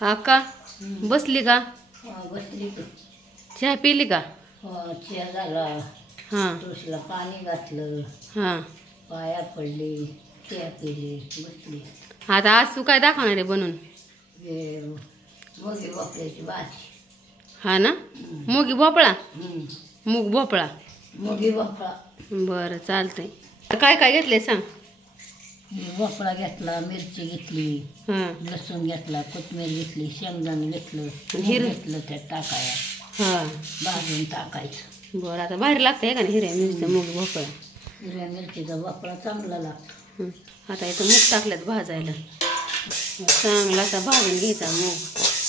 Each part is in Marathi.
हा का बसली का? बसली की. चहा पिली का? चहा झाला. हां तुळशीला पाणी घातलं. हां. पाया पडली. चहा पिली. बसली. आता आज तू काय दाखवणार आहे बनवून? हे मोगी भोपळ्याची भाजी. हा ना मोगी भोपळा. हम्म. मूग भोपळा. मोगी भोपळा. बरं चालतंय. काय काय घेतलंय सांग. भोपळा घेतला, मिरची घेतली, हां लसूण घेतला, कोथिंबीर घेतली, शेंगदाणे घेतलं, हिरं घेतलं त्यात टाकाया, हां. भाजून टाकायचं. बरं आता भारी लागतंय का नाही हिरव्या मिरचीचा मूग भोपळा. हिरव्या मिरचीचा भोपळा चांगला लागतो. आता इथं मूग टाकल्यात भाजायला. चांगला असा भाजून घ्यायचा मूग.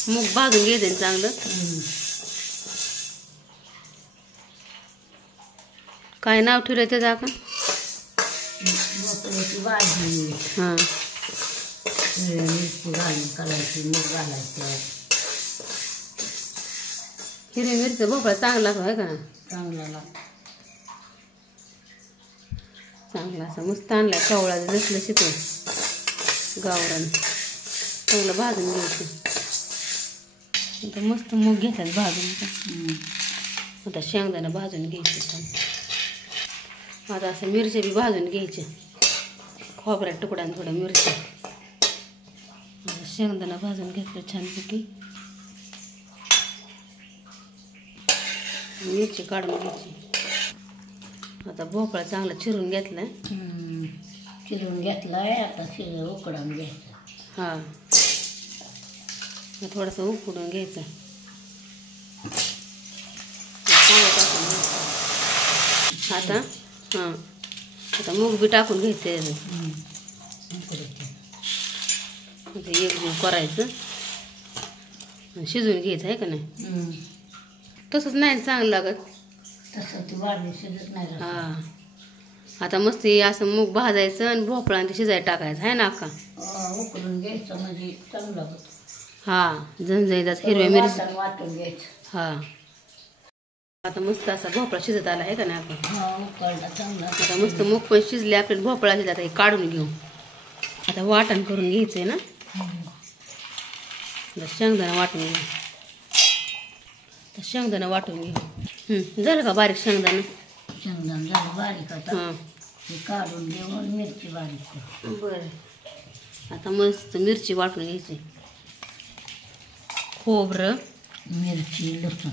मूग भाजून घ्यायचं चांगलं. काय नाव ठेवलंय त्याचं आपण? भोपळ्याची भाजी. हां हिरव्या मिरची घालून करायची, मूग घालायचं. हिरवी मिरची भोपळा चांगला लागतो आहे का ना? चांगला लागतो. चांगला असं मस्त आणलाय कवळा जसलं शिकून गावरान. चांगलं भाजून घ्यायचं. आता मस्त मूग घेतात भाजून. आता शेंगदाणा भाजून घ्यायचे. आता असं मिरच्या बी भाजून घ्यायच्या. खोबऱ्यात तुकड्यानं थोड्या मिरच्या. शेंगदाणा भाजून घेतलं छानपैकी. मिरची काढून घ्यायची. आता भोपळा चांगला चिरून घेतलाय. चिरून घेतलाय. आता उकडून घ्यायचं. हां थोडंसं उकडून घ्यायचं. आता हां आता मूग बी टाकून घ्यायचं. एकजीव करायचं. शिजवून घ्यायचं आहे का नाही? तसंच नाही चांगलं लागत. तसं ती वाढली शिजत नाही. हां आता मस्त असं मूग भाजायचं आणि भोपळा आणि ते शिजायला टाकायचं आहे ना अक्का? उकडून घ्यायचं म्हणजे चांगलं होतं. हां झणझणीत हिरव्या मिरची वाटून घ्यायचं. हां आता मस्त असा भोपळा शिजत आला आहे का नाही आपण? उकळला चांगला. आता मस्त मूग पण शिजले आपल्याला. भोपळा शिजला. आता हे काढून घेऊ. आता वाटण करून घ्यायचंय ना. शेंगदाणा वाटून घेऊ. शेंगदाणा वाटून घेऊ. झालं का बारीक शेंगदाणा? शेंगदाणा झालं बारीक. आता हां हे काढून घेऊन मिरची बारीक करू. बरं आता मस्त मिरची वाटून घ्यायची. खोबरं मिरची लसूण.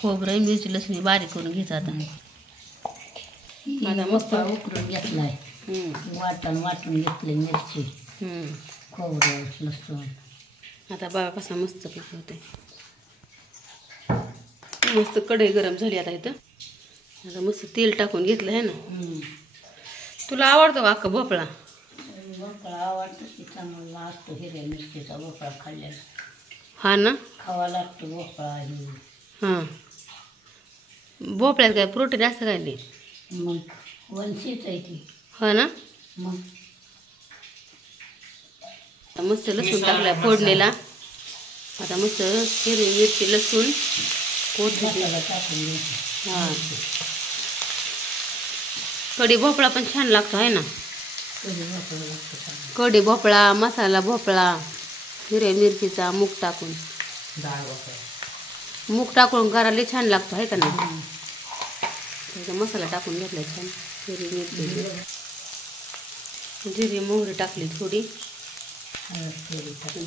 खोबरं मिरची लसूण बारीक करून घ्यायचं. आता मस्त उकळून घेतलाय. वाटून घेतले मिरची, खोबरं, लसूण. आता बघा कसा मस्त होते. मस्त कढई गरम झाली. आता इथं आता मस्त तेल टाकून घेतलं आहे ना. तुला आवडतो का अक्का भोपळा? भोपळा आवडतो की चांगला असतो. हिरव्या मिरचीचा भोपळा खाल्ल्याला. हा ना खावा लागतो भोपळा. हां भोपळ्यात काय प्रोटीन असं काय नाही? मग वंशीच आहे ती. हा ना. मग मस्त लसूण टाकलाय फोडणीला. आता मस्त हिरवी मिरची लसूण कोथिंबीर टाकून घ्यायची. हां कढी भोपळा पण छान लागतो आहे ना. कढी भोपळा, मसाला भोपळा, हिरव्या मिरचीचा मूग टाकून. मूग टाकून करायला छान लागतो आहे का नाही? त्याचा मसाला टाकून घेतला छान. हिरवी मिरची, जिरे मोहरी टाकली थोडी.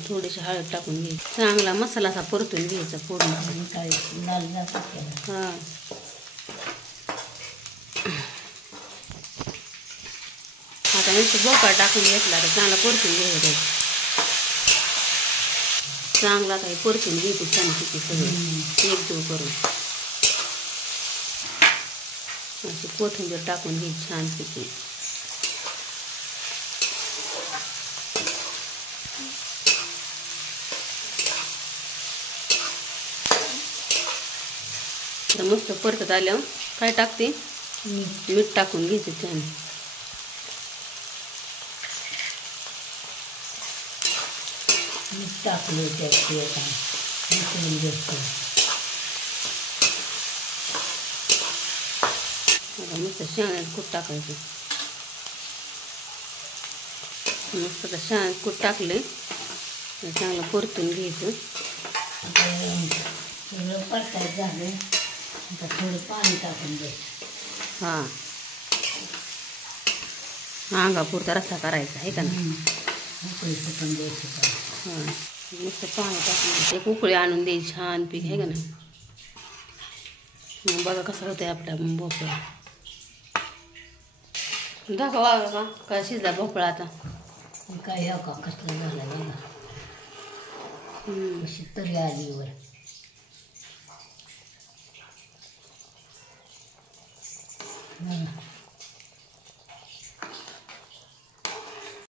थोडीशी हळद टाकून घ्यायची. चांगला मसाला असा परतून घ्यायचा फोडून. हां आता नुसतं भोपळा टाकून घेतला तर चांगला परतून घ्यायचा. चांगला आता हे परतून घ्यायचं छानपैकी सगळं एकजीव करून. अशी कोथिंबीर टाकून घ्यायची छानपैकी. मस्त परतत आल्यावर काय टाकते? मीठ टाकून घ्यायचं छान. टाकले आता मस्त शेंगदाण्याचं कूट टाकायचं. मस्त आता शेंगदाण्याचं कूट टाकले. हे चांगलं परतून घ्यायचं. आता सगळं परतायचं झालं. आता थोडं पाणी टाकून द्यायचं. हां, अंगापुरता रस्सा करायचा आहे का नाही. उकळी फुटून द्यायची का. हां, मस्त पाणी टाकून एक उकळी आणून द्यायची छानपैकी आहे का नाही. मग बघा कसं होतं आपला भोपळा. दाखवा का काय शिजला भोपळा आता. हे काय हो का कसलं झालं बघा. कशी तरी आली वर. बघा